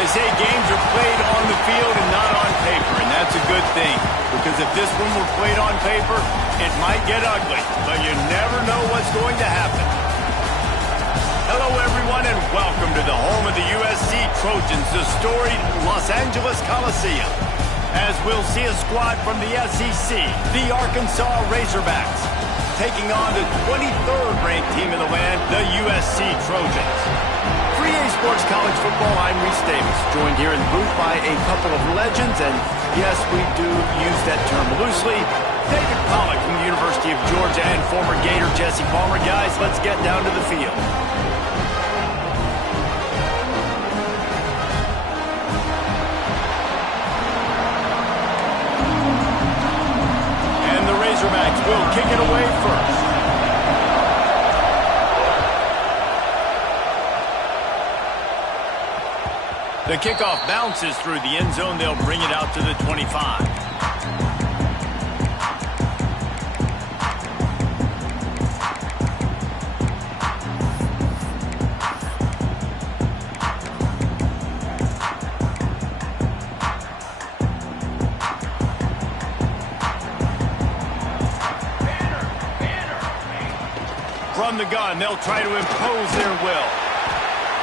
They say games are played on the field and not on paper, and that's a good thing. Because if this one were played on paper, it might get ugly, but you never know what's going to happen. Hello, everyone, and welcome to the home of the USC Trojans, the storied Los Angeles Coliseum. As we'll see a squad from the SEC, the Arkansas Razorbacks, taking on the 23rd ranked team in the land, the USC Trojans. For EA Sports College Football, I'm Reese Davis, joined here in the booth by a couple of legends, and yes, we do use that term loosely. David Pollack from the University of Georgia and former Gator Jesse Palmer. Guys, let's get down to the field. And the Razorbacks will kick it away first. The kickoff bounces through the end zone. They'll bring it out to the 25. From the gun, they'll try to impose their will.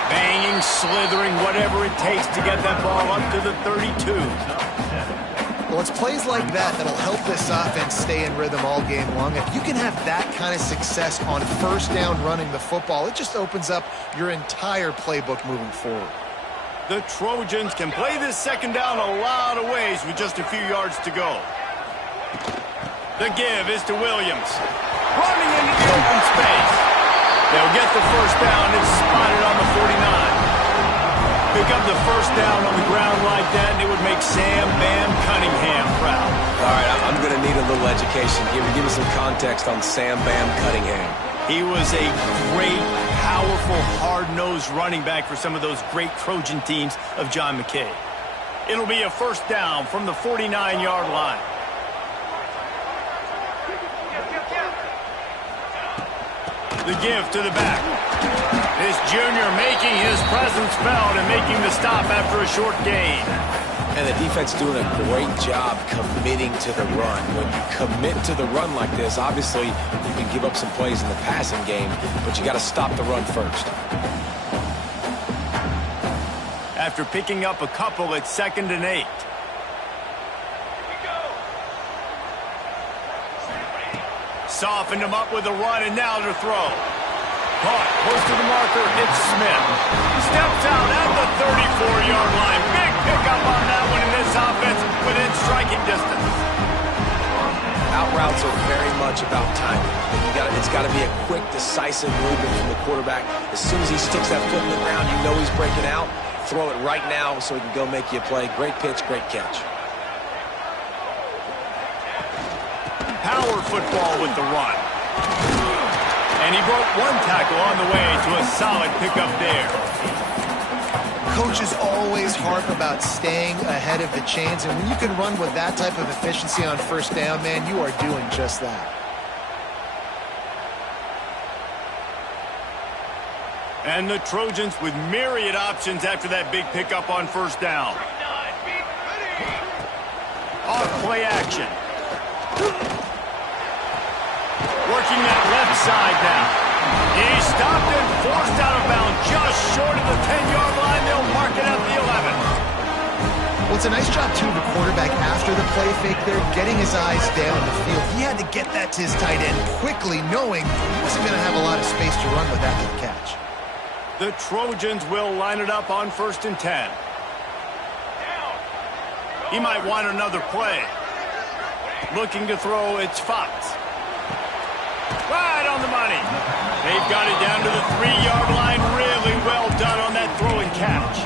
Banging, slithering, whatever it takes to get that ball up to the 32. Well, it's plays like that that'll help this offense stay in rhythm all game long. If you can have that kind of success on first down running the football, it just opens up your entire playbook moving forward. The Trojans can play this second down a lot of ways with just a few yards to go. The give is to Williams. Running into the open space. They'll get the first down. It's spotted on the 49. Pick up the first down on the ground like that, and it would make Sam Bam Cunningham proud. All right, I'm going to need a little education. Give me some context on Sam Bam Cunningham. He was a great, powerful, hard-nosed running back for some of those great Trojan teams of John McKay. It'll be a first down from the 49-yard line. The give to the back. This junior making his presence felt and making the stop after a short gain. And the defense doing a great job committing to the run. When you commit to the run like this, obviously you can give up some plays in the passing game, but you got to stop the run first. After picking up a couple, it's 2nd and 8. Softened him up with a run, and now to throw. Caught, close to the marker, it's Smith. Steps out at the 34-yard line. Big pickup on that one in this offense within striking distance. Out routes are very much about timing. It's got to be a quick, decisive movement from the quarterback. As soon as he sticks that foot in the ground, you know he's breaking out. Throw it right now so he can go make you a play. Great pitch, great catch. Power football with the run. And he broke one tackle on the way to a solid pickup there. Coaches always harp about staying ahead of the chains, and when you can run with that type of efficiency on first down, man, you are doing just that. And the Trojans with myriad options after that big pickup on first down. Off play action. Working that left side now. He's stopped and forced out of bounds just short of the 10-yard line. They'll mark it at the 11. Well, it's a nice job, too, of the quarterback after the play fake there, getting his eyes down the field. He had to get that to his tight end quickly, knowing he wasn't going to have a lot of space to run with after the catch. The Trojans will line it up on 1st and 10. He might want another play. Looking to throw, it's Fox. Right on the money. They've got it down to the 3-yard line. Really well done on that throw and catch.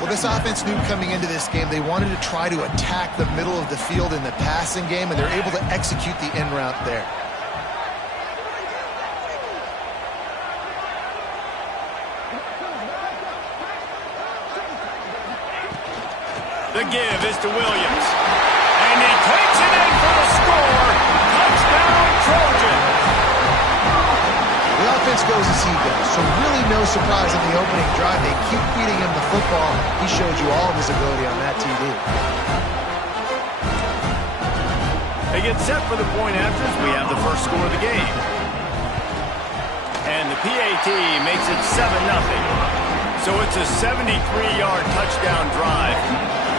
Well, this offense knew coming into this game they wanted to try to attack the middle of the field in the passing game, and they're able to execute the in route there. The give is to Williams. And he takes it in for the score. Touchdown, Trojans. The offense defense goes as he goes. So really no surprise in the opening drive. They keep feeding him the football. He showed you all of his ability on that TD. They get set for the point afters. We have the first score of the game. And the PAT makes it 7-0. So it's a 73-yard touchdown drive.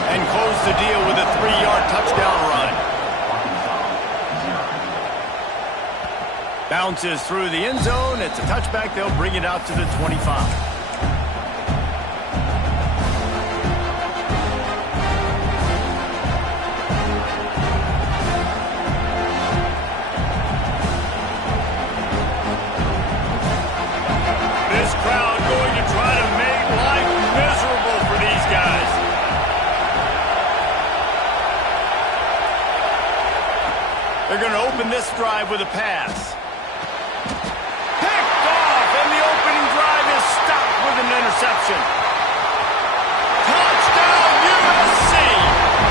And close the deal with a 3-yard touchdown run. Bounces through the end zone. It's a touchback. They'll bring it out to the 25. They're going to open this drive with a pass. Picked off, and the opening drive is stopped with an interception. Touchdown, USC!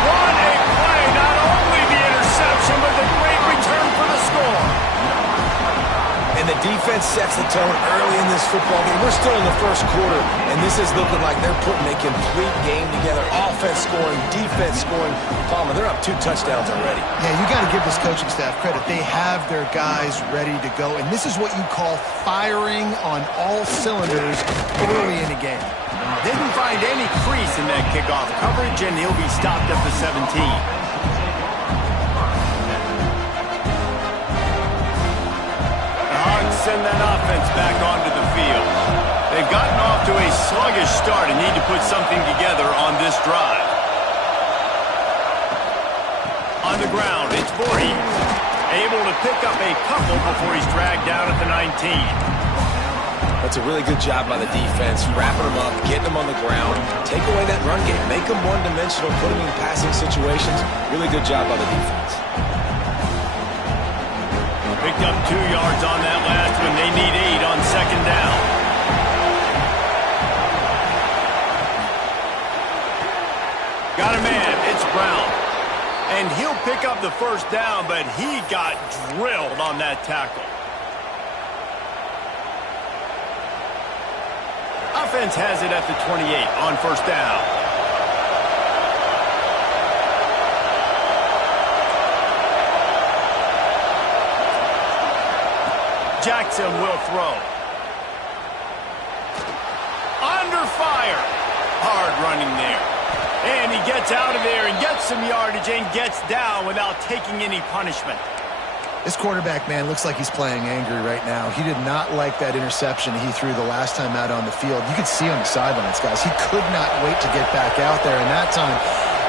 What a play! Not only the interception, but the great return for the score. And the defense sets the tone early in this football game. We're still in the first quarter, and this is looking like they're putting a complete game together. Offense scoring, defense scoring. Palmer, they're up 2 touchdowns already. Yeah, you got to give this coaching staff credit. They have their guys ready to go, and this is what you call firing on all cylinders early in the game. Didn't find any crease in that kickoff coverage, and he'll be stopped at the 17. Send that offense back onto the field. They've gotten off to a sluggish start and need to put something together on this drive. On the ground, it's Voorhees. Able to pick up a couple before he's dragged down at the 19. That's a really good job by the defense, wrapping them up, getting them on the ground, take away that run game, make them one-dimensional, put them in passing situations. Really good job by the defense. Picked up 2 yards on that last one. They need 8 on second down. Got a man. It's Brown. And he'll pick up the first down, but he got drilled on that tackle. Offense has it at the 28 on first down. Jackson will throw. Under fire. Hard running there. And he gets out of there and gets some yardage and gets down without taking any punishment. This quarterback, man, looks like he's playing angry right now. He did not like that interception he threw the last time out on the field. You could see on the sidelines, guys. He could not wait to get back out there. And that time,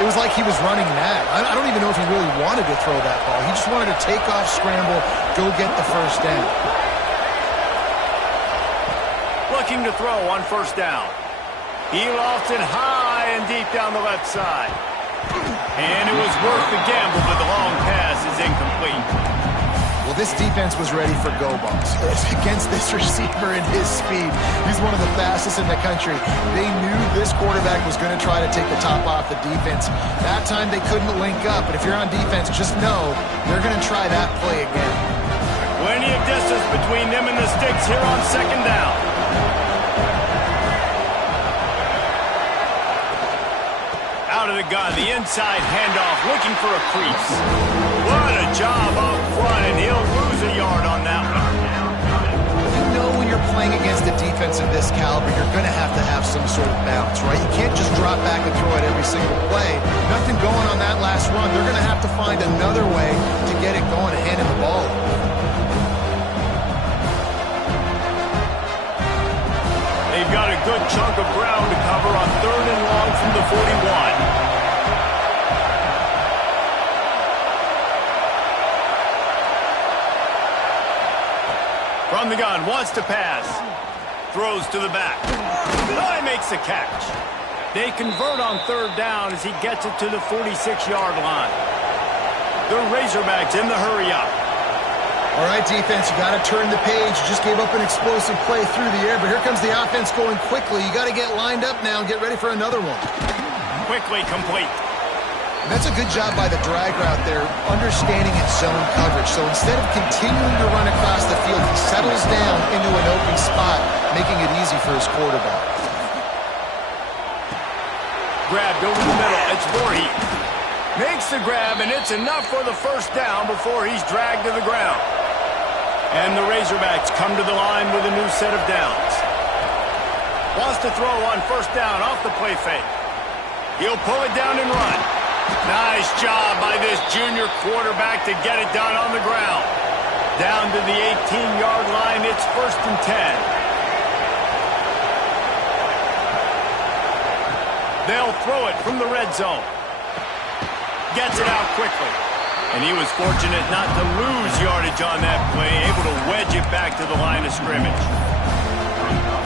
it was like he was running mad. I don't even know if he really wanted to throw that ball. He just wanted to take off, scramble, go get the first down. Looking to throw on first down. He lofts it high and deep down the left side. And it was worth the gamble, but the long pass is incomplete. Well, this defense was ready for go balls. Against this receiver and his speed, he's one of the fastest in the country. They knew this quarterback was going to try to take the top off the defense. That time they couldn't link up, but if you're on defense, just know they're going to try that play again. Plenty of distance between them and the sticks here on second down. Out of the gun, the inside handoff, looking for a crease. What a job up front, and he'll lose a yard on that one. You know when you're playing against a defense of this caliber, you're going to have some sort of bounce, right? You can't just drop back and throw it every single play. Nothing going on that last run. They're going to have to find another way to get it going and handing the ball. They've got a good chunk of ground to cover on 3rd and long from the 41. From the gun, wants to pass. Throws to the back. He makes the catch. They convert on 3rd down as he gets it to the 46-yard line. The Razorbacks in the hurry-up. All right, defense, you got to turn the page. You just gave up an explosive play through the air, but here comes the offense going quickly. You got to get lined up now and get ready for another one. Quickly complete. And that's a good job by the drag route there, understanding its zone coverage. So instead of continuing to run across the field, he settles down into an open spot, making it easy for his quarterback. Grabbed over the middle. It's Voorhees. Makes the grab, and it's enough for the first down before he's dragged to the ground. And the Razorbacks come to the line with a new set of downs. Wants to throw on first down off the play fake. He'll pull it down and run. Nice job by this junior quarterback to get it done on the ground. Down to the 18-yard line, it's 1st and 10. They'll throw it from the red zone. Gets it out quickly. And he was fortunate not to lose yardage on that play, able to wedge it back to the line of scrimmage.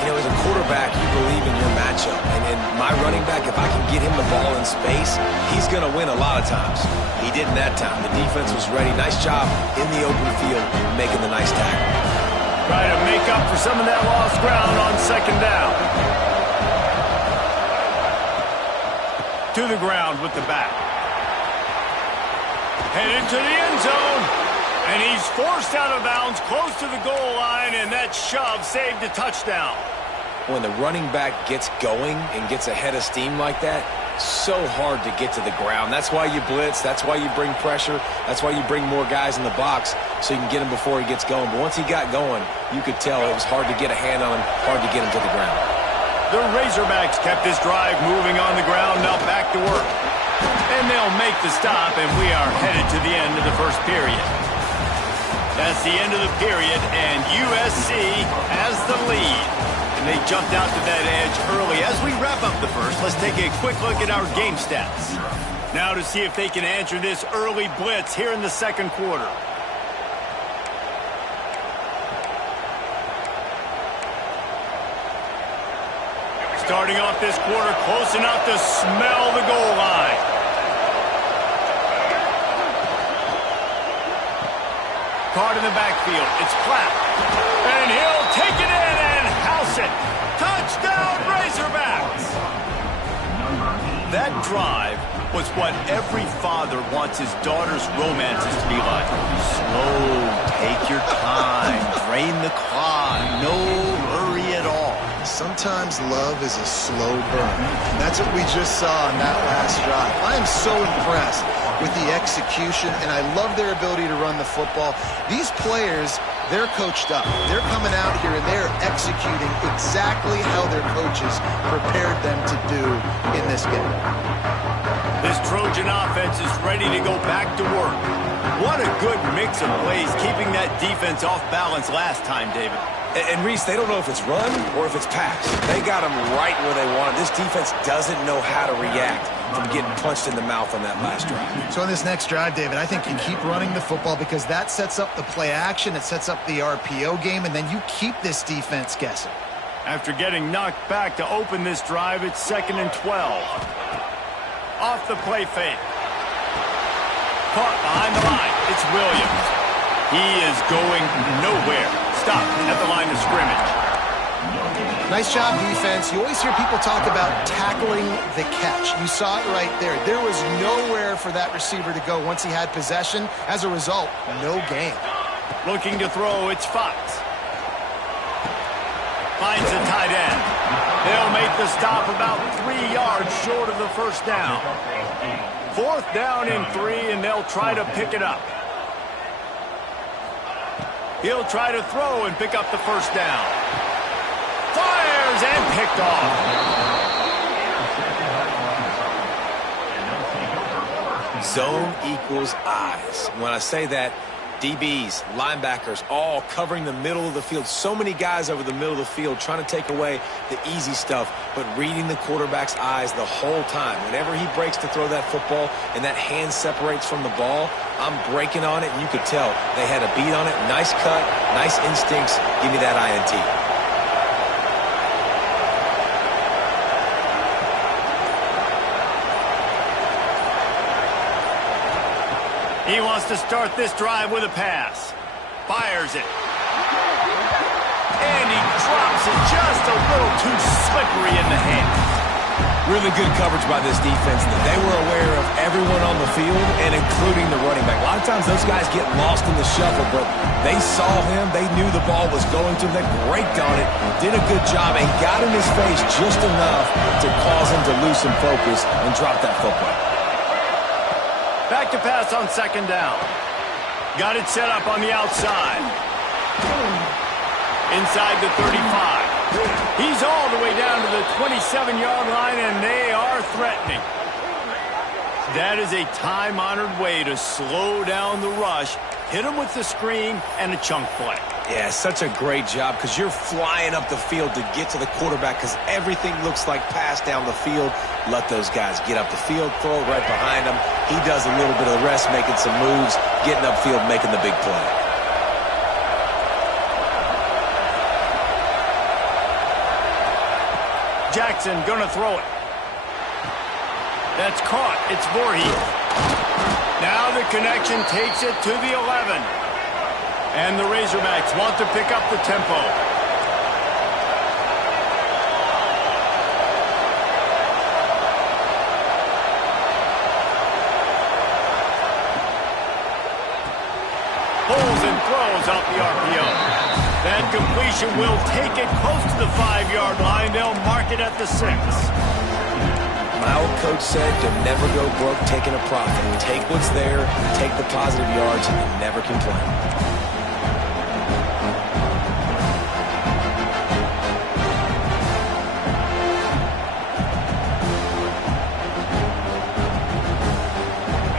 You know, as a quarterback, you believe in your matchup. And in my running back, if I can get him the ball in space, he's going to win a lot of times. He didn't that time. The defense was ready. Nice job in the open field, making the nice tackle. Try to make up for some of that lost ground on second down. To the ground with the back. Headed to the end zone. And he's forced out of bounds close to the goal line, and that shove saved a touchdown. When the running back gets going and gets ahead of steam like that, so hard to get to the ground. That's why you blitz. That's why you bring pressure. That's why you bring more guys in the box so you can get him before he gets going. But once he got going, you could tell it was hard to get a hand on him, hard to get him to the ground. The Razorbacks kept this drive moving on the ground, now back to work. And they'll make the stop, and we are headed to the end of the first period. That's the end of the period, and USC has the lead. And they jumped out to that edge early. As we wrap up the first, let's take a quick look at our game stats. Now to see if they can answer this early blitz here in the second quarter. Starting off this quarter close enough to smell the goal line. Card in the backfield. It's Platt. And he'll take it in and house it. Touchdown, Razorbacks! That drive was what every father wants his daughter's romances to be like. Slow, take your time, drain the clock, no hurry at all. Sometimes love is a slow burn. That's what we just saw on that last drive. I am so impressed with the execution, and I love their ability to run the football. These players, they're coached up. They're coming out here, and they're executing exactly how their coaches prepared them to do in this game. This Trojan offense is ready to go back to work. What a good mix of plays, keeping that defense off balance last time, David. And Reese, they don't know if it's run or if it's pass. They got them right where they want it. This defense doesn't know how to react from getting punched in the mouth on that last drive. So on this next drive, David, I think you keep running the football because that sets up the play action, it sets up the RPO game, and then you keep this defense guessing. After getting knocked back to open this drive, it's 2nd and 12. Off the play fake. Caught behind the line. It's Williams. He is going nowhere. Stopped at the line of scrimmage. Nice job, defense. You always hear people talk about tackling the catch. You saw it right there. There was nowhere for that receiver to go once he had possession. As a result, no gain. Looking to throw, it's Fox. Finds a tight end. They'll make the stop about 3 yards short of the first down. 4th down and 3, and they'll try to pick it up. He'll try to throw and pick up the first down. Fires and picked off. Zone equals eyes. When I say that, DBs, linebackers, all covering the middle of the field. So many guys over the middle of the field trying to take away the easy stuff, but reading the quarterback's eyes the whole time. Whenever he breaks to throw that football and that hand separates from the ball, I'm breaking on it, and you could tell they had a beat on it. Nice cut, nice instincts. Give me that INT. He wants to start this drive with a pass. Fires it. And he drops it just a little too slippery in the hands. Really good coverage by this defense. They were aware of everyone on the field and including the running back. A lot of times those guys get lost in the shuffle, but they saw him. They knew the ball was going to them. They braked on it, did a good job, and got in his face just enough to cause him to lose some focus and drop that football. Back to pass on second down. Got it set up on the outside. Inside the 35. He's all the way down to the 27-yard line, and they are threatening. That is a time-honored way to slow down the rush, hit him with the screen, and a chunk play. Yeah, such a great job because you're flying up the field to get to the quarterback because everything looks like pass down the field. Let those guys get up the field, throw it right behind him. He does a little bit of the rest, making some moves, getting upfield, making the big play. Jackson gonna throw it. That's caught. It's Voorhees. Now the connection takes it to the 11. And the Razorbacks want to pick up the tempo. Pulls and throws off the RPO. That completion will take it close to the 5-yard line. They'll mark it at the 6. My old coach said to never go broke taking a profit. Take what's there, take the positive yards, and never complain.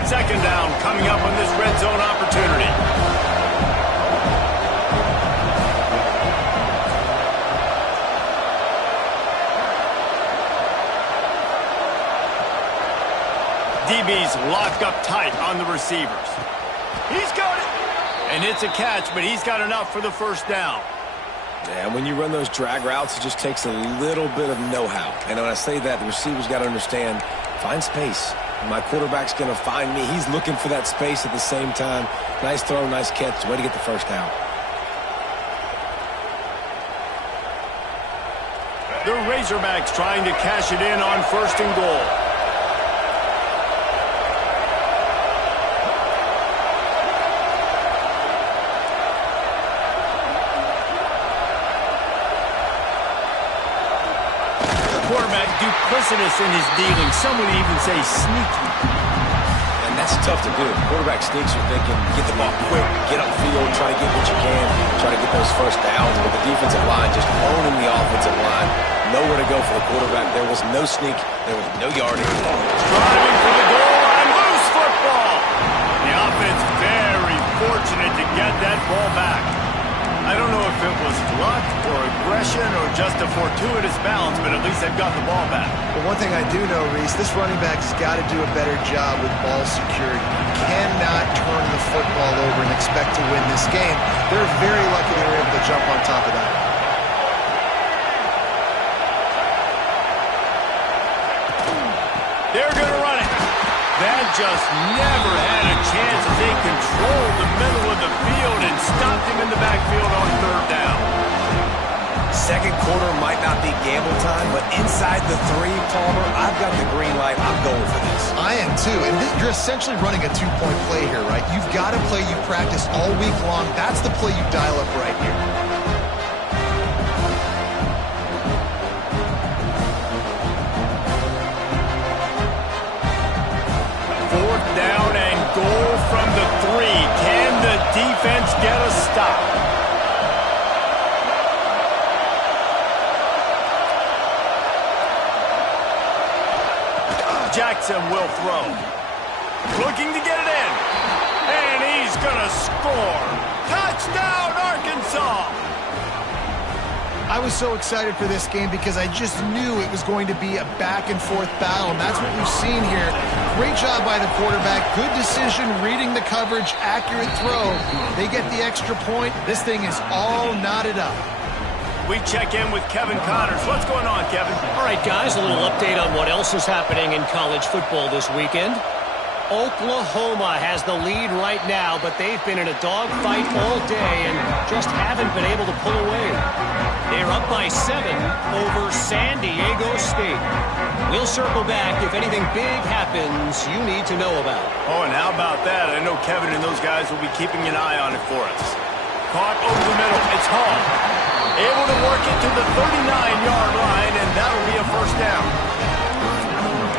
Second down coming up on this red zone opportunity. DB's locked up tight on the receivers. He's got it. And it's a catch, but he's got enough for the first down. Yeah, when you run those drag routes, it just takes a little bit of know-how. And when I say that, the receiver's got to understand, find space. My quarterback's going to find me. He's looking for that space at the same time. Nice throw, nice catch. Way to get the first down. The Razorbacks trying to cash it in on first and goal. Quarterback duplicitous in his dealing. Some would even say sneaky. And that's tough to do. Quarterback sneaks, you're thinking, get the ball quick, get upfield, try to get what you can, try to get those first downs. But the defensive line just owning the offensive line. Nowhere to go for the quarterback. There was no sneak. There was no yardage. Driving for the goal line. Loose football. The offense very fortunate to get that ball back. I don't know if it was luck or aggression or just a fortuitous balance, but at least they've got the ball back. But one thing I do know, Reese, this running back has got to do a better job with ball security. You cannot turn the football over and expect to win this game. They're very lucky they were able to jump on top of that. They're going to run it. That just never had a chance as they controlled the middle of the field and stopped him in the backfield on third down. Second quarter might not be gamble time, but inside the 3, Palmer, I've got the green light. I'm going for this. I am too, and you're essentially running a 2-point play here, right? You've got a play you practice all week long. That's the play you dial up right here. Down and goal from the 3. Can the defense get a stop? Jackson will throw. Looking to get it in. And he's going to score. Touchdown, Arkansas! I was so excited for this game because I just knew it was going to be a back-and-forth battle, and that's what we've seen here. Great job by the quarterback. Good decision, reading the coverage, accurate throw. They get the extra point. This thing is all knotted up. We check in with Kevin Connors. What's going on, Kevin? All right, guys, a little update on what else is happening in college football this weekend. Oklahoma has the lead right now, but they've been in a dogfight all day and just haven't been able to pull away. They're up by 7 over San Diego State. We'll circle back if anything big happens you need to know about. Oh, and how about that? I know Kevin and those guys will be keeping an eye on it for us. Caught over the middle. It's Hall. Able to work it to the 39-yard line, and that'll be a first down.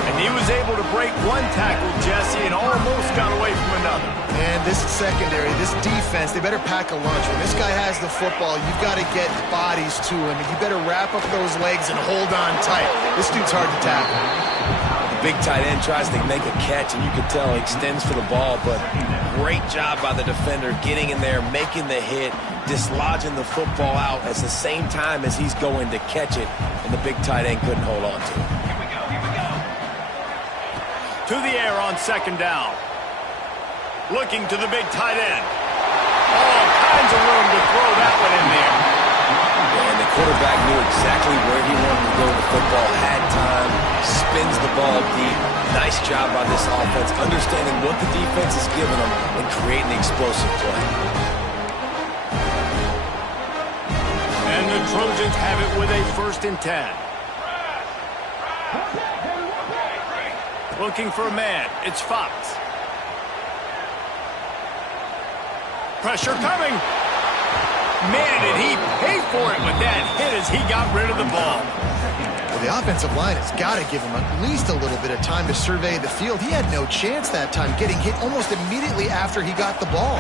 And he was able to break one tackle, Jesse, and almost got away from another. And this secondary, this defense, they better pack a lunch. When this guy has the football, you've got to get bodies to him. You better wrap up those legs and hold on tight. This dude's hard to tackle. The big tight end tries to make a catch, and you can tell he extends for the ball, but great job by the defender getting in there, making the hit, dislodging the football out at the same time as he's going to catch it, and the big tight end couldn't hold on to it. To the air on second down. Looking to the big tight end. All kinds of room to throw that one in there. And the quarterback knew exactly where he wanted to go with the football, had time, spins the ball deep. Nice job by this offense, understanding what the defense is giving them and creating the explosive play. And the Trojans have it with a 1st and 10. Looking for a man. It's Fox. Pressure coming. Man, did he pay for it with that hit as he got rid of the ball. Well, the offensive line has got to give him at least a little bit of time to survey the field. He had no chance that time, getting hit almost immediately after he got the ball.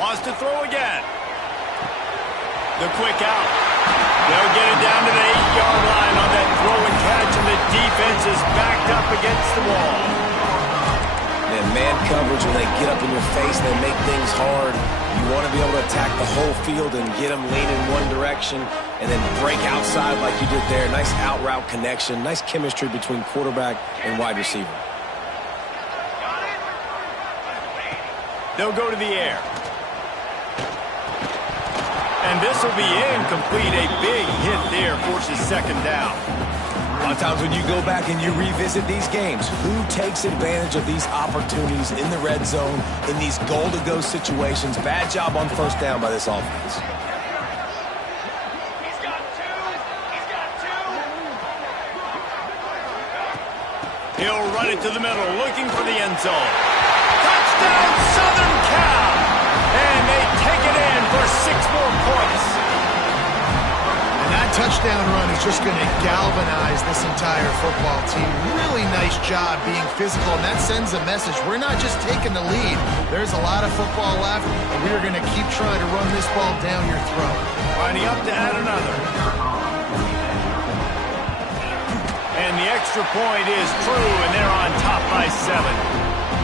Wants to throw again. The quick out. They'll get it down to the 8-yard line on that throw and catch, and the defense is backed up against the wall. And man coverage, when they get up in your face, they make things hard. You want to be able to attack the whole field and get them leaning one direction and then break outside like you did there. Nice out route connection, nice chemistry between quarterback and wide receiver. They'll go to the air. And this will be incomplete. A big hit there forces second down. A lot of times when you go back and you revisit these games, who takes advantage of these opportunities in the red zone, in these goal-to-go situations? Bad job on first down by this offense. He's got two. He'll run it to the middle, looking for the end zone. Touchdown, Southern Cal! And they take it in for 6 more points. And that touchdown run is just going to galvanize this entire football team. Really nice job being physical, and that sends a message. We're not just taking the lead. There's a lot of football left, and we're going to keep trying to run this ball down your throat. Lining up to add another. And the extra point is true, and they're on top by 7.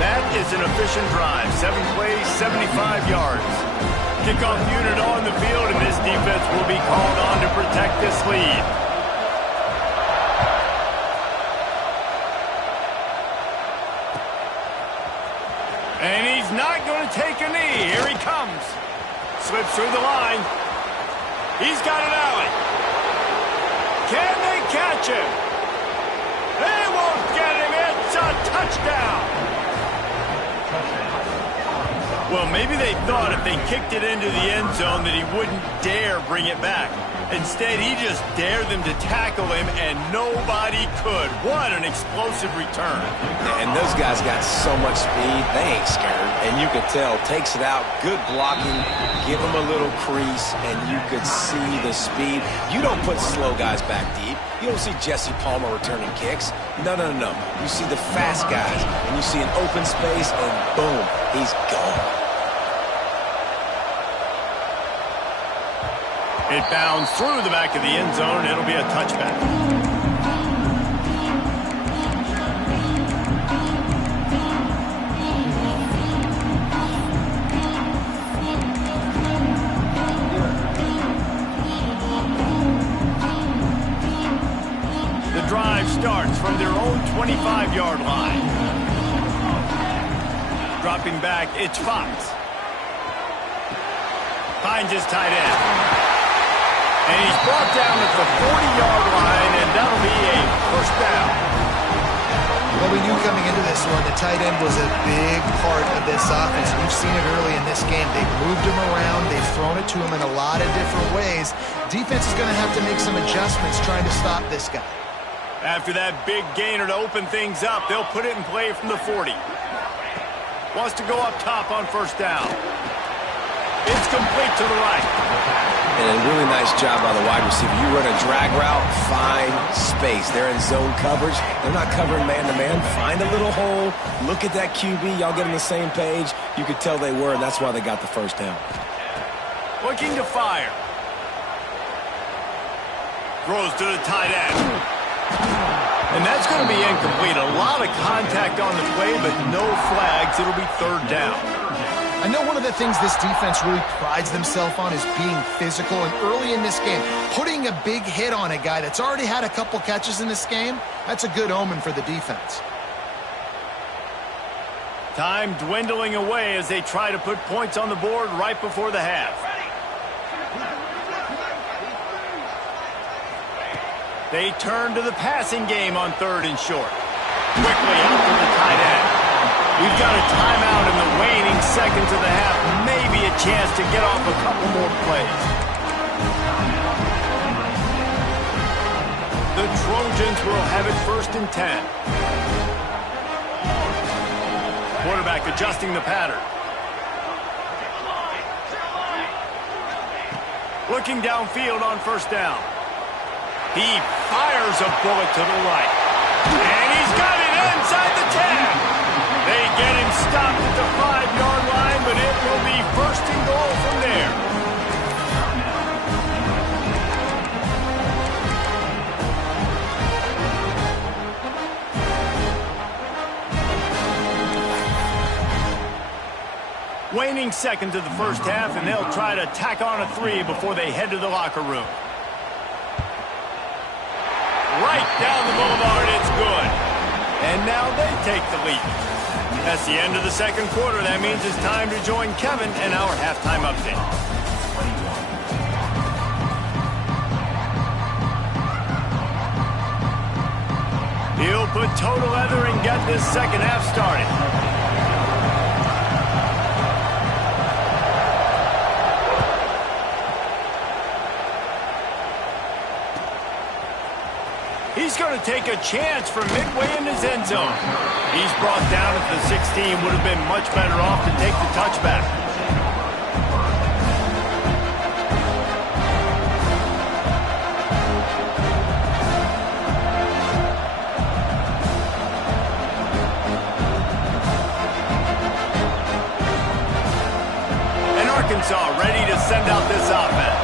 That is an efficient drive. 7 plays, 75 yards. Kickoff unit on the field, and this defense will be called on to protect this lead. And he's not going to take a knee. Here he comes. Slips through the line. He's got an alley. Can they catch him? They won't get him. It's a touchdown. Well, maybe they thought if they kicked it into the end zone that he wouldn't dare bring it back. Instead, he just dared them to tackle him, and nobody could. What an explosive return. And those guys got so much speed, they ain't scared. And you could tell, takes it out, good blocking, give them a little crease, and you could see the speed. You don't put slow guys back deep. You don't see Jesse Palmer returning kicks. No. You see the fast guys, and you see an open space, and boom, he's gone. It bounds through the back of the end zone. It'll be a touchback. The drive starts from their own 25-yard line. Dropping back, it's Fox. Finds his tight end. And he's brought down at the 40-yard line, and and that'll be a first down. Well, we knew coming into this one, the tight end was a big part of this offense. We've seen it early in this game. They've moved him around. They've thrown it to him in a lot of different ways. Defense is going to have to make some adjustments trying to stop this guy. After that big gainer to open things up, they'll put it in play from the 40. Wants to go up top on first down. It's complete to the right. And a really nice job by the wide receiver. You run a drag route, find space. They're in zone coverage. They're not covering man-to-man. Find a little hole. Look at that QB. Y'all get on the same page. You could tell they were, and that's why they got the first down. Looking to fire. Throws to the tight end. And that's going to be incomplete. A lot of contact on the play, but no flags. It'll be third down. I know one of the things this defense really prides themselves on is being physical, and early in this game, putting a big hit on a guy that's already had a couple catches in this game, that's a good omen for the defense. Time dwindling away as they try to put points on the board right before the half. They turn to the passing game on third and short. Quickly out to the tight end. We've got a timeout in the waning seconds of the half. Maybe a chance to get off a couple more plays. The Trojans will have it first and 10. Quarterback adjusting the pattern. Looking downfield on first down. He fires a bullet to the right. And he's got it inside the 10. They get him stopped at the 5-yard line, but it will be first and goal from there. Waning seconds of the first half, and they'll try to tack on a 3 before they head to the locker room. Right down the boulevard, it's good. And now they take the lead. That's the end of the second quarter. That means it's time to join Kevin and our halftime update. He'll put toe to leather and get this second half started. He's going to take a chance from midway in his end zone. He's brought down at the 16. Would have been much better off to take the touchback. And Arkansas ready to send out this offense.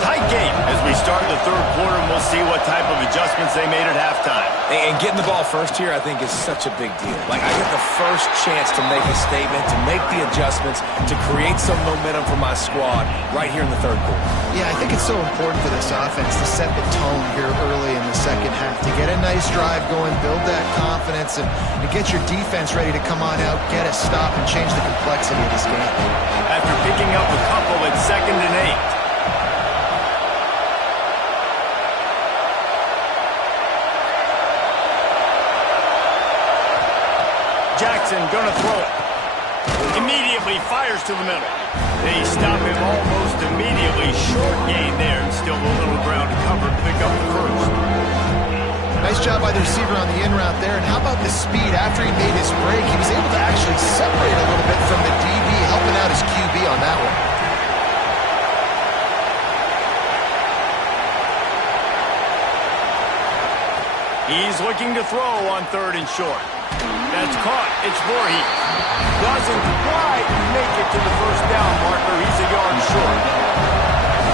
Tight game as we start the third quarter, and we'll see what type of adjustments they made at halftime. And getting the ball first here, I think, is such a big deal. Like, I get the first chance to make a statement, to make the adjustments, to create some momentum for my squad right here in the third quarter. Yeah, I think it's so important for this offense to set the tone here early in the second half, to get a nice drive going, build that confidence, and get your defense ready to come on out, get a stop, and change the complexity of this game. After picking up a couple at 2nd and 8. Jackson gonna throw it. Immediately fires to the middle. They stop him almost immediately. Short gain there, and still a little ground to cover to pick up the first. Nice job by the receiver on the in route there. And how about the speed after he made his break? He was able to actually separate a little bit from the DB, helping out his QB on that one. He's looking to throw on third and short. That's caught. It's Voorhees. Doesn't quite make it to the first down marker. He's a yard short.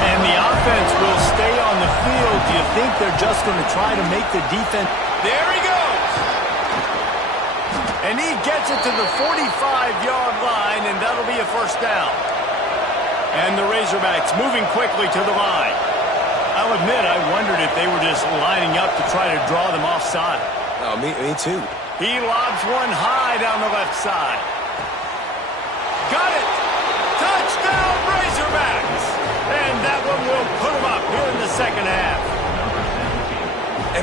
And the offense will stay on the field. Do you think they're just going to try to make the defense? There he goes. And he gets it to the 45-yard line, and that'll be a first down. And the Razorbacks moving quickly to the line. I'll admit, I wondered if they were just lining up to try to draw them offside. Oh, me too. He lobs one high down the left side. Got it! Touchdown, Razorbacks! And that one will put them up here in the second half.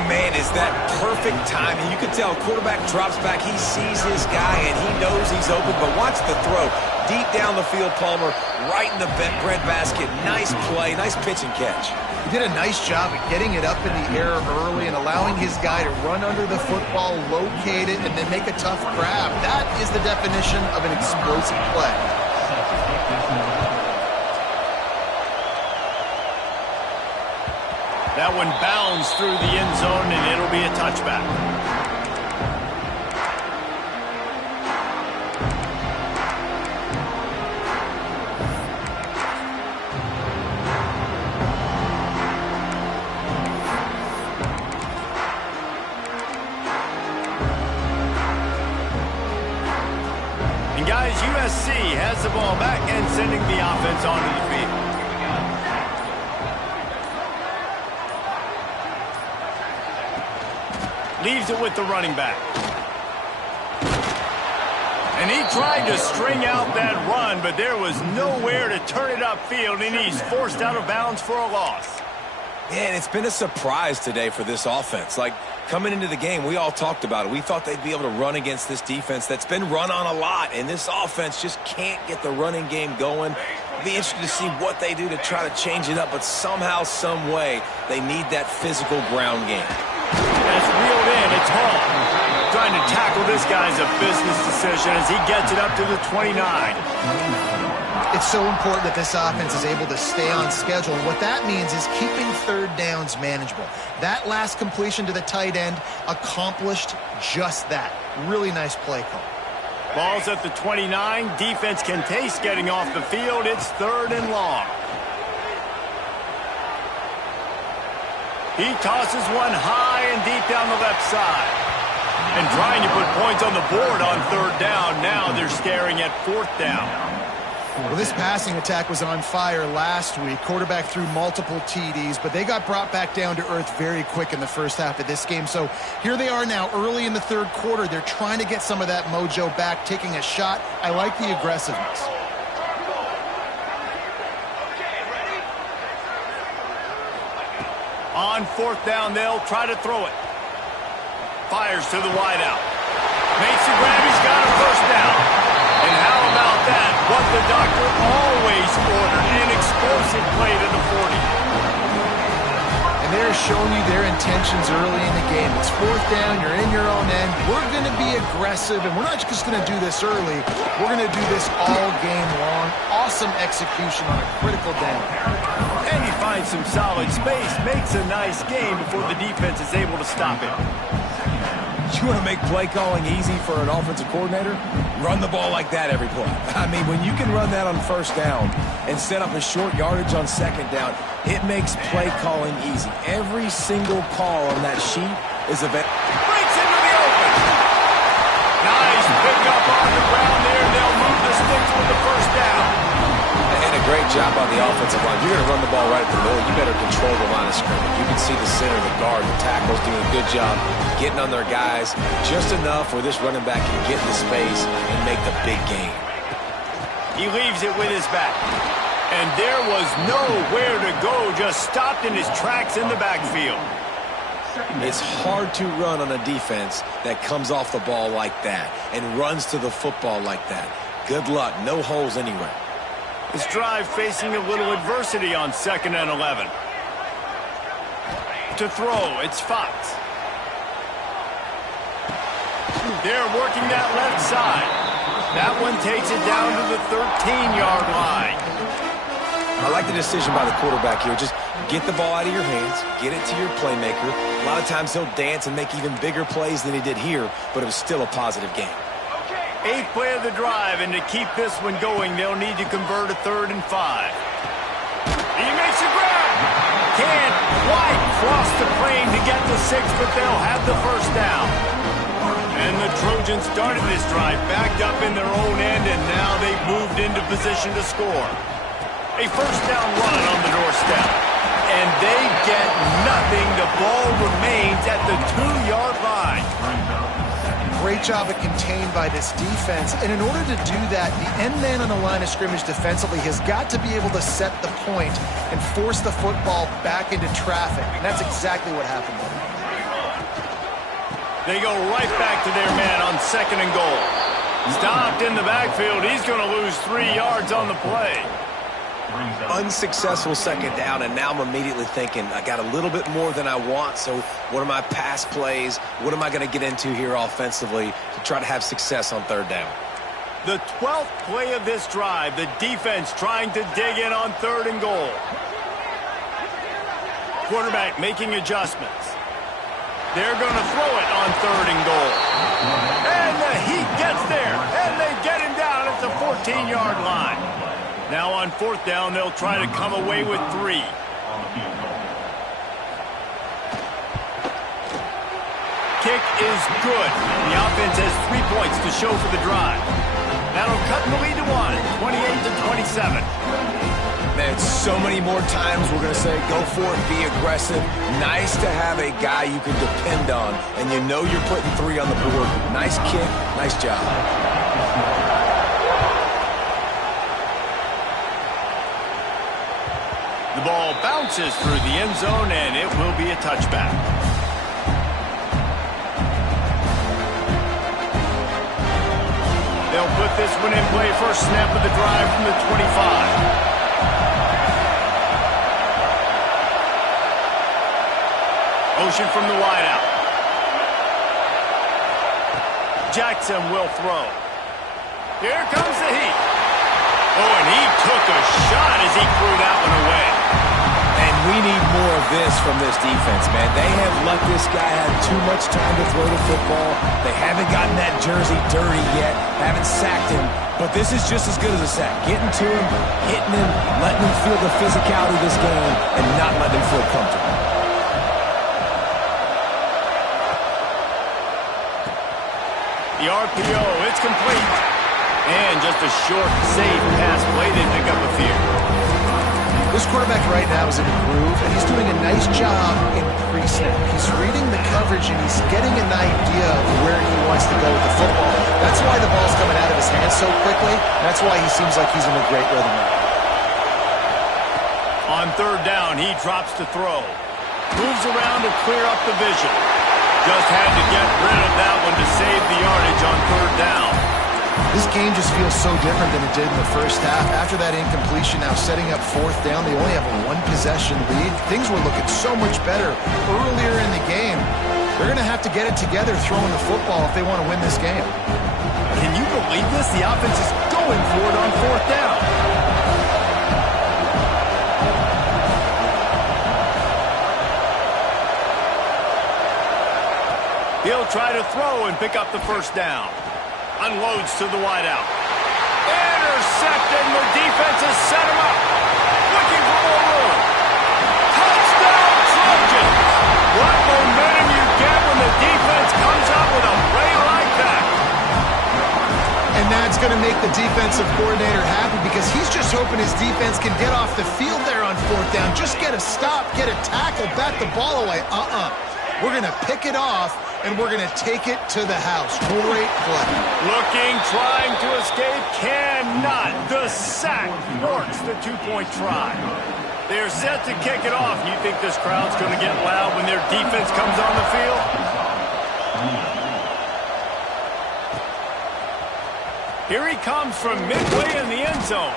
man, is that perfect timing. You can tell quarterback drops back. He sees his guy, and he knows he's open. But watch the throw. Deep down the field, Palmer, right in the breadbasket. Nice play, nice pitch and catch. He did a nice job of getting it up in the air early and allowing his guy to run under the football, locate it, and then make a tough grab. That is the definition of an explosive play. That one bounds through the end zone, and it'll be a touchback. And guys, USC has the ball back and sending the offense onto the field. Leaves it with the running back. And he tried to string out that run, but there was nowhere to turn it upfield, and he's forced out of bounds for a loss. Yeah, and it's been a surprise today for this offense. Like, coming into the game, we all talked about it. We thought they'd be able to run against this defense that's been run on a lot, and this offense just can't get the running game going. It'll be interesting to see what they do to try to change it up, but somehow, some way, they need that physical ground game. That's reeled in. It's Hall trying to tackle this guy's a business decision as he gets it up to the 29. It's so important that this offense is able to stay on schedule. And what that means is keeping third downs manageable. That last completion to the tight end accomplished just that. Really nice play call. Ball's at the 29. Defense can taste getting off the field. It's 3rd and long. He tosses one high and deep down the left side. And trying to put points on the board on 3rd down. Now they're staring at 4th down. Well, this passing attack was on fire last week. Quarterback threw multiple TDs, but they got brought back down to earth very quick in the first half of this game. So here they are now early in the 3rd quarter. They're trying to get some of that mojo back, taking a shot. I like the aggressiveness. On 4th down, they'll try to throw it. Fires to the wideout. Makes the grab. He's got a 1st down. And how about that? What the doctor always ordered. An explosive play to the 40. And they're showing you their intentions early in the game. It's 4th down. You're in your own end. We're going to be aggressive, and we're not just going to do this early. We're going to do this all game long. Awesome execution on a critical down. And he finds some solid space, makes a nice game before the defense is able to stop him. You want to make play calling easy for an offensive coordinator? Run the ball like that every play. I mean, when you can run that on 1st down and set up a short yardage on 2nd down, it makes play calling easy. Every single call on that sheet is available. Breaks into the open. Nice pick up on the ground there. They'll move the sticks with the 1st down. And a great job on the offensive line. You're going to run the ball right at the middle. You better control the line of scrimmage. You can see the center, the guard, the tackles doing a good job getting on their guys just enough where this running back can get into space and make the big game. He leaves it with his back. And there was nowhere to go, just stopped in his tracks in the backfield. It's hard to run on a defense that comes off the ball like that and runs to the football like that. Good luck. No holes anywhere. This drive facing a little adversity on 2nd and 11. To throw, it's Fox. They're working that left side. That one takes it down to the 13-yard line. I like the decision by the quarterback here. Just get the ball out of your hands, get it to your playmaker. A lot of times he'll dance and make even bigger plays than he did here, but it was still a positive game. 8th play of the drive, and to keep this one going, they'll need to convert a 3rd and 5. He makes a grab. Can't quite cross the plane to get to 6, but they'll have the 1st down. And the Trojans started this drive backed up in their own end, and now they've moved into position to score. A 1st down run on the doorstep. And they get nothing. The ball remains at the 2-yard line. Great job of contained by this defense. And in order to do that, the end man on the line of scrimmage defensively has got to be able to set the point and force the football back into traffic. And that's exactly what happened there. They go right back to their man on 2nd and goal. Stopped in the backfield. He's going to lose 3 yards on the play. Unsuccessful 2nd down, and now I'm immediately thinking, I got a little bit more than I want, so what are my pass plays? What am I going to get into here offensively to try to have success on 3rd down? The 12th play of this drive, the defense trying to dig in on 3rd and goal. Quarterback making adjustments. They're going to throw it on 3rd and goal. And the Heat gets there, and they get him down at the 14-yard line. Now on 4th down, they'll try to come away with 3. Kick is good. The offense has 3 points to show for the drive. That'll cut the lead to 1, 28-27. Man, so many more times we're going to say, go for it, be aggressive. Nice to have a guy you can depend on, and you know you're putting 3 on the board. Nice kick, nice job. The ball bounces through the end zone, and it will be a touchback. They'll put this one in play. First snap of the drive from the 25. Motion from the wideout. Jackson will throw. Here comes the Heat. Oh, and he took a shot as he threw that one away. And we need more of this from this defense, man. They have let this guy have too much time to throw the football. They haven't gotten that jersey dirty yet, haven't sacked him. But this is just as good as a sack. Getting to him, hitting him, letting him feel the physicality of this game, and not letting him feel comfortable. The RPO, it's complete. And just a short, safe pass play. They pick up a few. This quarterback right now is in a groove, and he's doing a nice job in pre-snap. He's reading the coverage, and he's getting an idea of where he wants to go with the football. That's why the ball's coming out of his hands so quickly. That's why he seems like he's in a great rhythm. On 3rd down, he drops to throw. Moves around to clear up the vision. Just had to get rid of that one to save the yardage on 3rd down. This game just feels so different than it did in the first half. After that incompletion, now setting up 4th down, they only have a 1-possession lead. Things were looking so much better earlier in the game. They're going to have to get it together throwing the football if they want to win this game. Can you believe this? The offense is going for it on 4th down. He'll try to throw and pick up the 1st down. Unloads to the wideout. Intercepted, and the defense has set him up. Looking for more room. Touchdown, Trojans! What momentum you get when the defense comes up with a play like that. And that's going to make the defensive coordinator happy because he's just hoping his defense can get off the field there on 4th down. Just get a stop, get a tackle, bat the ball away. We're going to pick it off, and we're going to take it to the house. Great play. Looking, trying to escape, cannot. The sack works the 2-point try. They're set to kick it off. You think this crowd's going to get loud when their defense comes on the field? Here he comes from midway in the end zone.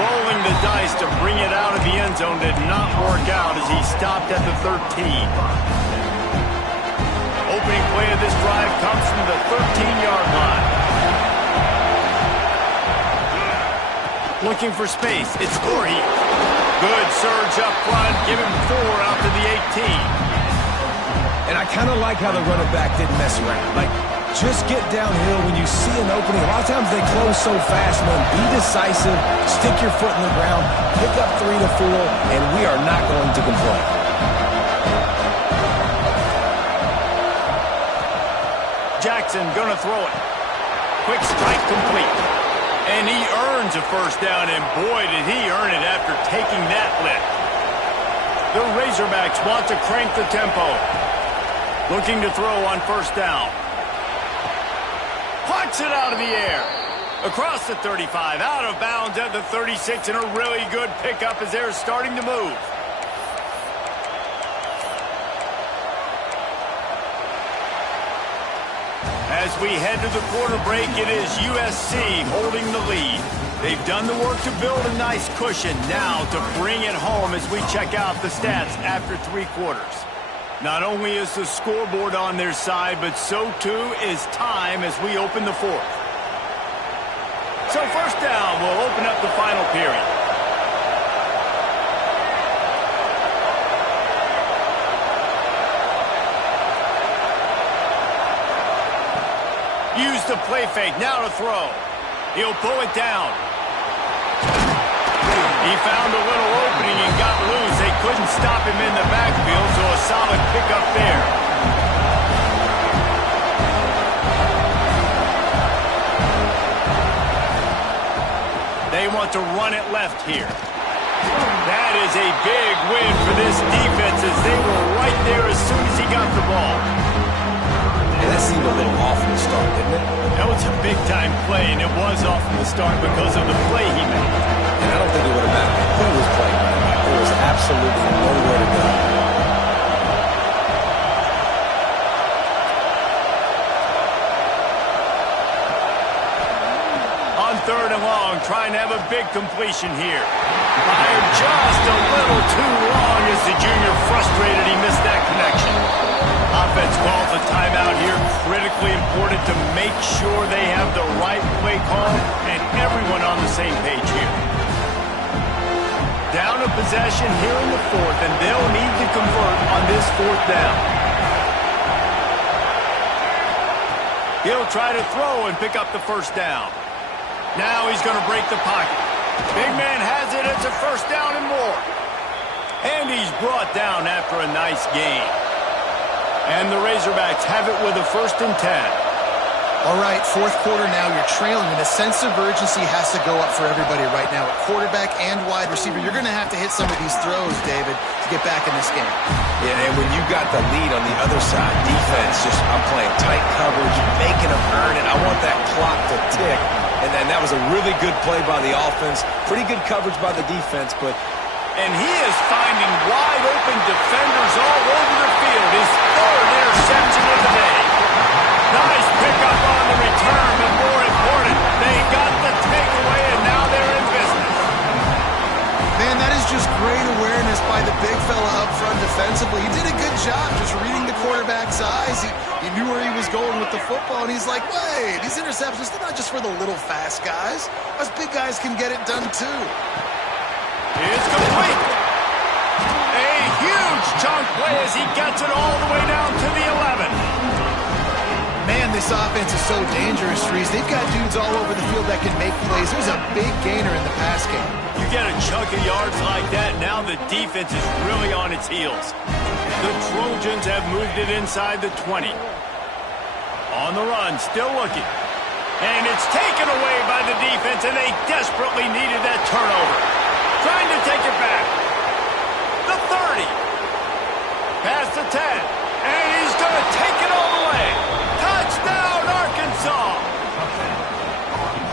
Rolling the dice to bring it out of the end zone did not work out as he stopped at the 13. Opening play of this drive comes from the 13-yard line. Looking for space. It's Voorhees. Good surge up front. Give him 4 out to the 18. And I kind of like how the running back didn't mess around. Like, just get downhill when you see an opening. A lot of times they close so fast, man. Be decisive. Stick your foot in the ground. Pick up 3 to 4, and we are not going to complain. Jackson gonna throw it. Quick strike complete. And he earns a 1st down, and boy, did he earn it after taking that lift. The Razorbacks want to crank the tempo. Looking to throw on 1st down. Plucks it out of the air. Across the 35, out of bounds at the 36, and a really good pickup as they're starting to move. As we head to the quarter break, it is USC holding the lead. They've done the work to build a nice cushion. Now to bring it home as we check out the stats after 3 quarters. Not only is the scoreboard on their side, but so too is time as we open the 4th. So first down, we'll open up the final period. Use the play fake, now to throw. He'll pull it down. He found a little opening and got loose. They couldn't stop him in the backfield, so a solid pickup there. They want to run it left here. That is a big win for this defense as they were right there as soon as he got the ball. And that seemed a little off from the start, didn't it? That was a big-time play, and it was off from the start because of the play he made. And I don't think it would have mattered who was playing running back. There was absolutely nowhere to go. On 3rd and long, trying to have a big completion here. Fired just a little too long as the junior frustrated he missed that connection. Offense calls a timeout here. Critically important to make sure they have the right play call and everyone on the same page here. Down a possession here in the 4th, and they'll need to convert on this 4th down. He'll try to throw and pick up the first down. Now he's going to break the pocket. Big man has it. It's a first down and more. And he's brought down after a nice gain. And the Razorbacks have it with a 1st and 10. All right, 4th quarter now, you're trailing, and the sense of urgency has to go up for everybody right now. At quarterback and wide receiver, you're going to have to hit some of these throws, David, to get back in this game. Yeah, and when you got the lead on the other side, defense just, I'm playing tight coverage, making them earn it. I want that clock to tick. And then that was a really good play by the offense. Pretty good coverage by the defense, but... And he is finding wide-open defenders all over the field. His 3rd interception of the day. Nice pickup on the return, but more important, they got the takeaway, and now they're in business. Man, that is just great awareness by the big fella up front defensively. He did a good job just reading the quarterback's eyes. He knew where he was going with the football, and he's like, wait, these interceptions, they're not just for the little fast guys. Us big guys can get it done too. It's complete. A huge chunk play as he gets it all the way down to the 11. Man, this offense is so dangerous, Reese. They've got dudes all over the field that can make plays. There's a big gainer in the pass game. You get a chunk of yards like that, now the defense is really on its heels. The Trojans have moved it inside the 20. On the run, still looking. And it's taken away by the defense, and they desperately needed that turnover. Trying to take it back. The 30. Past the 10. And he's going to take it all the way. Touchdown, Arkansas.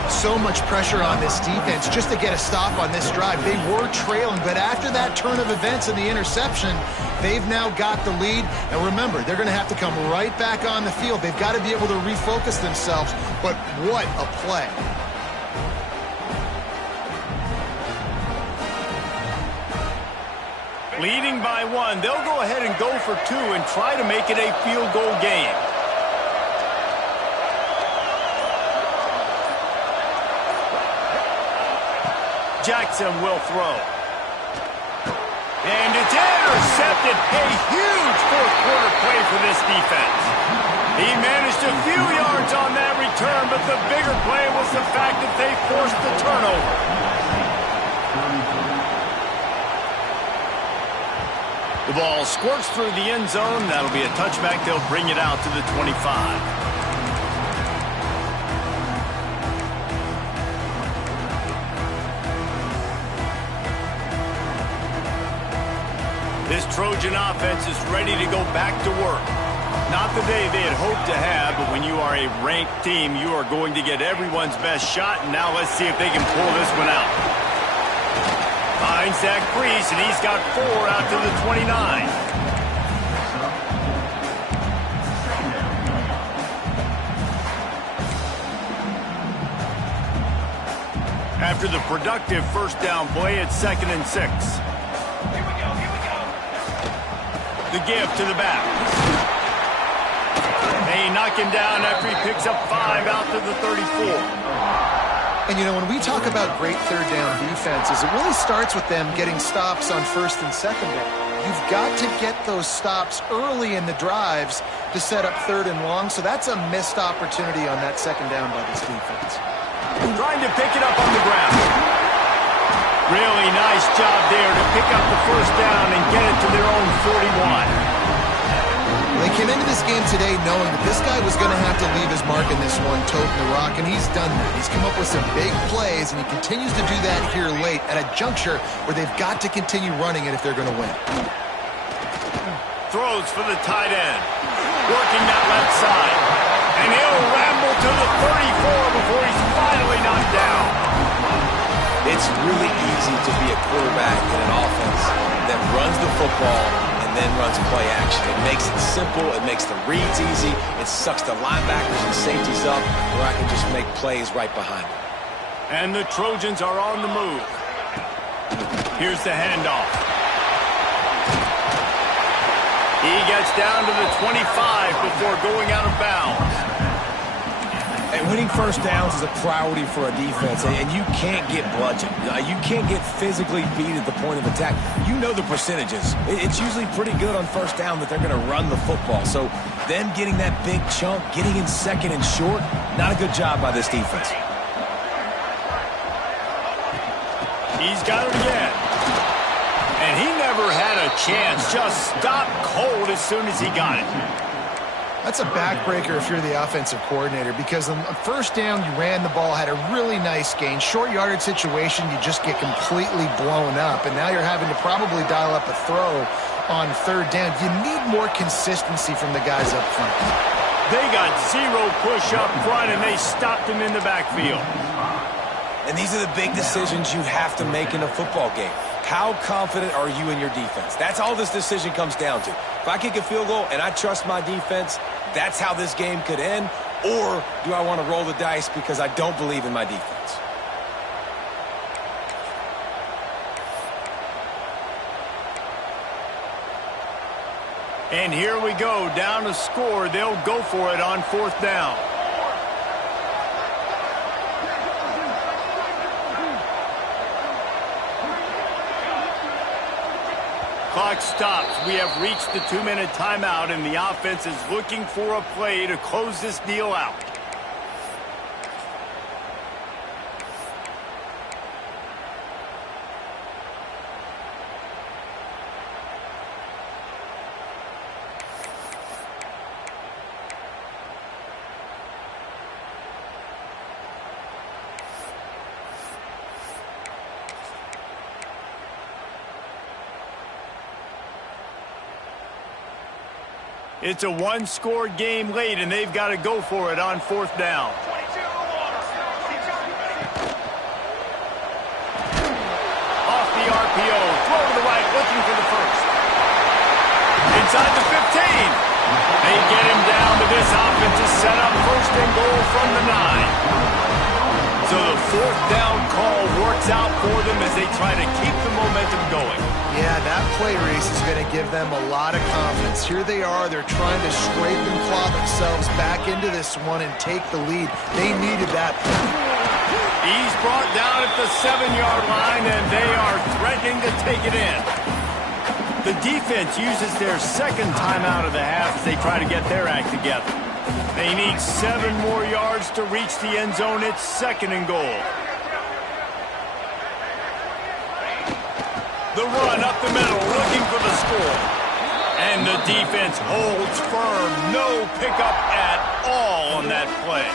So much pressure on this defense just to get a stop on this drive. They were trailing, but after that turn of events and the interception, they've now got the lead. And remember, they're going to have to come right back on the field. They've got to be able to refocus themselves. But what a play. Leading by 1, they'll go ahead and go for 2 and try to make it a field goal game. Jackson will throw. And it's intercepted. A huge 4th quarter play for this defense. He managed a few yards on that return, but the bigger play was the fact that they forced the turnover. The ball squirts through the end zone. That'll be a touchback. They'll bring it out to the 25. This Trojan offense is ready to go back to work. Not the day they had hoped to have, but when you are a ranked team, you are going to get everyone's best shot. And now let's see if they can pull this one out. Finds that crease, and he's got 4 out to the 29. 4 After the productive first down play, it's 2nd and 6. The give to the back. They knock him down after he picks up 5 out to the 34. And, you know, when we talk about great third down defenses, it really starts with them getting stops on 1st and 2nd down. You've got to get those stops early in the drives to set up 3rd and long, so that's a missed opportunity on that 2nd down by this defense. Trying to pick it up on the ground. Really nice job there to pick up the first down and get it to their own 41. They came into this game today knowing that this guy was going to have to leave his mark in this one, toting the rock, and he's done that. He's come up with some big plays, and he continues to do that here late at a juncture where they've got to continue running it if they're going to win. Throws for the tight end. Working that left side. And he'll ramble to the 34 before he's finally knocked down. It's really easy to be a quarterback in an offense that runs the football and then runs play action. It makes it simple. It makes the reads easy. It sucks the linebackers and safeties up where I can just make plays right behind them. And the Trojans are on the move. Here's the handoff. He gets down to the 25 before going out of bounds. And winning first downs is a priority for a defense, and you can't get bludgeoned. You can't get physically beat at the point of attack. You know the percentages. It's usually pretty good on first down that they're going to run the football. So them getting that big chunk, getting in 2nd and short, not a good job by this defense. He's got it again. And he never had a chance. Just stopped cold as soon as he got it. That's a backbreaker if you're the offensive coordinator, because on first down, you ran the ball, had a really nice gain. Short yardage situation, you just get completely blown up, and now you're having to probably dial up a throw on 3rd down. You need more consistency from the guys up front. They got 0 push up front, and they stopped him in the backfield. And these are the big decisions you have to make in a football game. How confident are you in your defense? That's all this decision comes down to. If I kick a field goal and I trust my defense, that's how this game could end. Or do I want to roll the dice because I don't believe in my defense? And here we go, down to score. They'll go for it on 4th down. Clock stops. We have reached the 2-minute timeout, and the offense is looking for a play to close this deal out. It's a 1-score game late, and they've got to go for it on 4th down. Off the RPO, throw to the right, looking for the first. Inside the 15. They get him down, but this offense is set up 1st and goal from the 9. So the 4th down call works out for them as they try to keep the momentum going. Yeah, that play race is going to give them a lot of confidence. Here they are. They're trying to scrape and claw themselves back into this one and take the lead. They needed that play. He's brought down at the 7-yard line, and they are threatening to take it in. The defense uses their 2nd timeout of the half as they try to get their act together. They need 7 more yards to reach the end zone. It's 2nd and goal. The run up the middle, looking for the score. And the defense holds firm. No pickup at all on that play.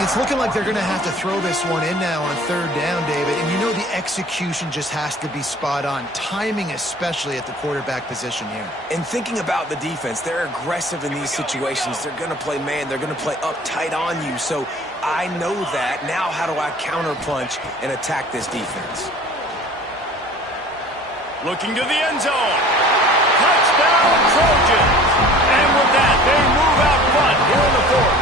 It's looking like they're going to have to throw this one in now on 3rd down, David. And you know the execution just has to be spot on. Timing especially at the quarterback position here. And thinking about the defense, they're aggressive in these situations. They're going to play man. They're going to play up tight on you. So I know that. Now how do I counterpunch and attack this defense? Looking to the end zone. Touchdown, Trojans. And with that, they move out front here in the 4th.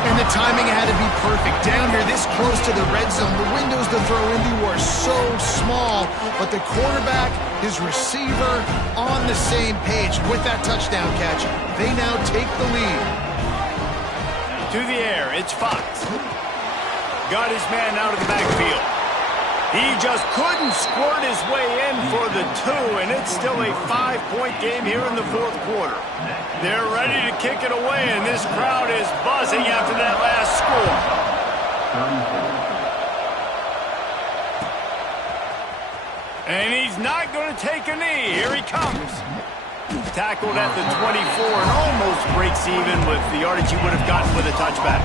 And the timing had to be perfect. Down here this close to the red zone, the windows to throw into are so small, but the quarterback, his receiver, on the same page with that touchdown catch. They now take the lead. To the air, it's Fox. Got his man out of the backfield. He just couldn't squirt his way in for the 2, and it's still a 5-point game here in the fourth quarter. They're ready to kick it away, and this crowd is buzzing after that last score. And he's not going to take a knee. Here he comes. Tackled at the 24 and almost breaks even with the yardage he would have gotten with a touchback.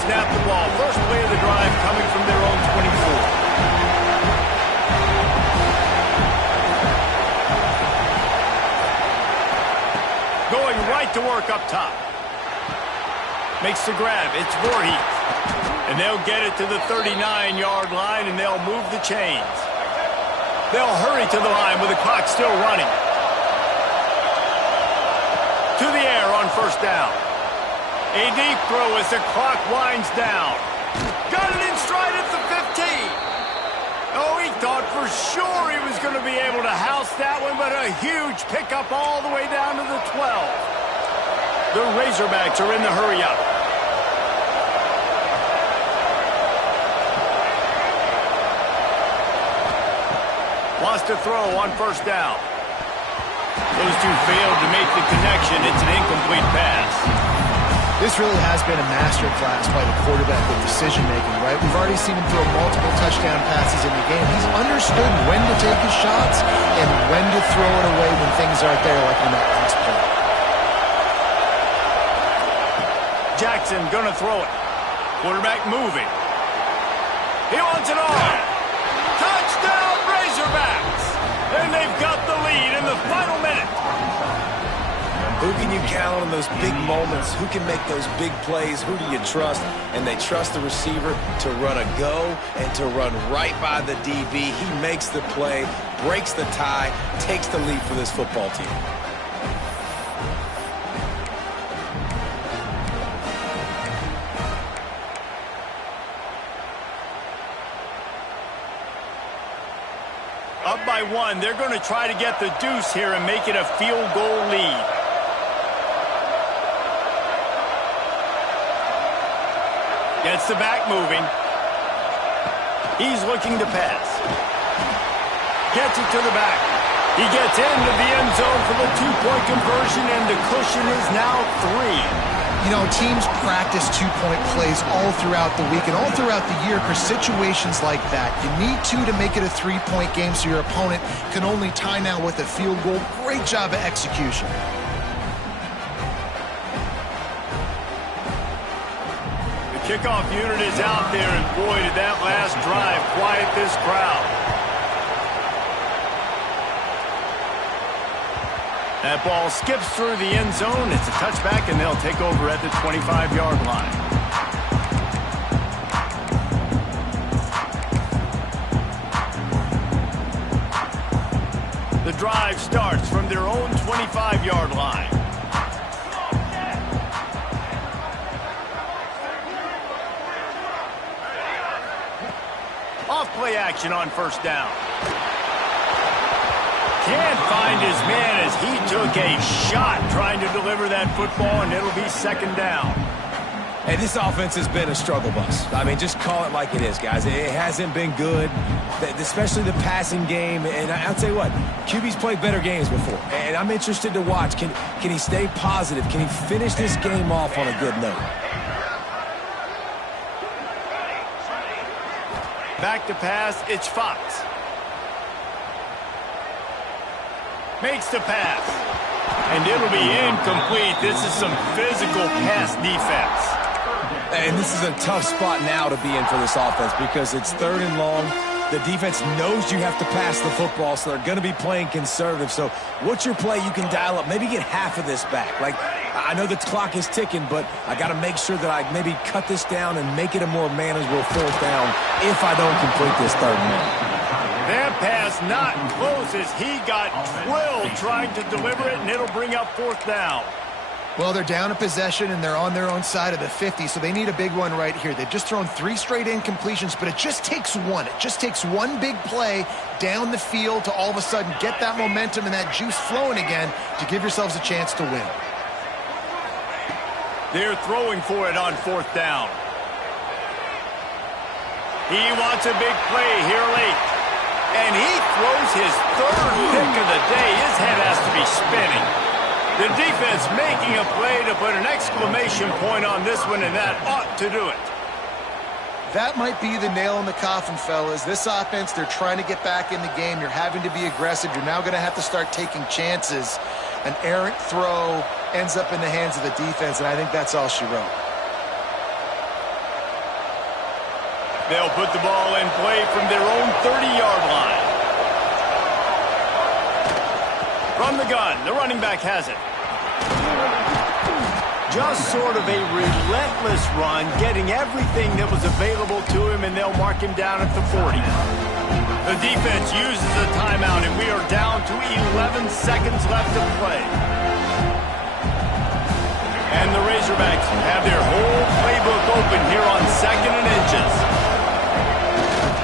Snap the ball. First play of the drive coming from their own 24. Going right to work up top. Makes the grab. It's Voorhees. And they'll get it to the 39-yard line, and they'll move the chains. They'll hurry to the line with the clock still running. To the air on first down. A deep throw as the clock winds down. Got it in stride at the 15. Oh, he thought for sure he was going to be able to house that one, but a huge pickup all the way down to the 12. The Razorbacks are in the hurry-up. Wants to throw on first down. Those two failed to make the connection. It's an incomplete pass. This really has been a masterclass by the quarterback with decision-making, right? We've already seen him throw multiple touchdown passes in the game. He's understood when to take his shots and when to throw it away when things aren't there, like in that last play. Jackson gonna throw it. Quarterback moving. He wants it all. Touchdown, Razorbacks! And they've got the lead in the final minute. Who can you count on those big moments? Who can make those big plays? Who do you trust? And they trust the receiver to run a go and to run right by the DB. He makes the play, breaks the tie, takes the lead for this football team. Up by 1, they're going to try to get the deuce here and make it a field goal lead. Gets the back moving. He's looking to pass. Gets it to the back. He gets into the end zone for the 2-point conversion, and the cushion is now 3. You know, teams practice 2-point plays all throughout the week and all throughout the year for situations like that. You need 2 to make it a 3-point game so your opponent can only tie now with a field goal. Great job of execution. Kickoff unit is out there, and boy, did that last drive quiet this crowd. That ball skips through the end zone. It's a touchback, and they'll take over at the 25-yard line. The drive starts from their own 25-yard line. Off-play action on first down. Can't find his man as he took a shot trying to deliver that football, and it'll be second down. Hey, this offense has been a struggle bus. I mean, just call it like it is, guys. It hasn't been good, especially the passing game. And I'll tell you what, QB's played better games before. And I'm interested to watch. Can he stay positive? Can he finish this game off on a good note? Back to pass, it's Fox. Makes the pass. And it'll be incomplete. This is some physical pass defense. And this is a tough spot now to be in for this offense because it's 3rd and long. The defense knows you have to pass the football, so they're going to be playing conservative. So what's your play you can dial up? Maybe get half of this back. Like, I know the clock is ticking, but I got to make sure that I maybe cut this down and make it a more manageable fourth down if I don't complete this third man. That pass not close as he got drilled trying to deliver it, and it'll bring up fourth down. Well, they're down a possession, and they're on their own side of the 50, so they need a big one right here. They've just thrown 3 straight incompletions, but it just takes one. It just takes one big play down the field to all of a sudden get that momentum and that juice flowing again to give yourselves a chance to win. They're throwing for it on fourth down. He wants a big play here late. And he throws his third pick of the day. His head has to be spinning. The defense making a play to put an exclamation point on this one, and that ought to do it. That might be the nail in the coffin, fellas. This offense, they're trying to get back in the game. You're having to be aggressive. You're now going to have to start taking chances. An errant throw ends up in the hands of the defense, and I think that's all she wrote. They'll put the ball in play from their own 30-yard line. From the gun, the running back has it. Just sort of a relentless run, getting everything that was available to him, and they'll mark him down at the 40. The defense uses a timeout, and we are down to 11 seconds left to play. And the Razorbacks have their whole playbook open here on 2nd and inches.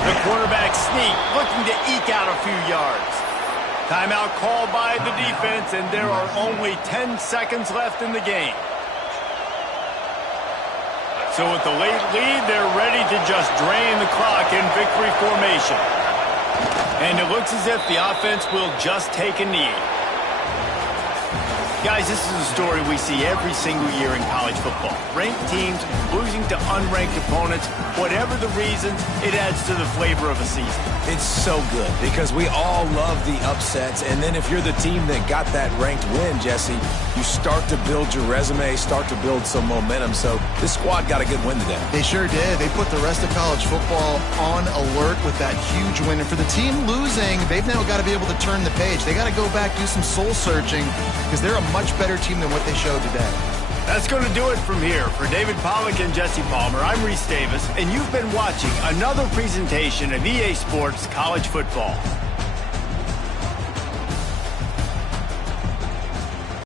The quarterback sneak, looking to eke out a few yards. Timeout called by the defense, and there are only 10 seconds left in the game. So with the late lead, they're ready to just drain the clock in victory formation. And it looks as if the offense will just take a knee. Guys, this is a story we see every single year in college football. Ranked teams losing to unranked opponents. Whatever the reasons, it adds to the flavor of a season. It's so good because we all love the upsets, and then if you're the team that got that ranked win, Jesse, you start to build your resume, start to build some momentum. So this squad got a good win today. They sure did. They put the rest of college football on alert with that huge win. And for the team losing, they've now got to be able to turn the page. They got to go back, do some soul searching, because they're a much better team than what they showed today. That's going to do it from here. For David Pollack and Jesse Palmer, I'm Reese Davis, and you've been watching another presentation of EA Sports College Football.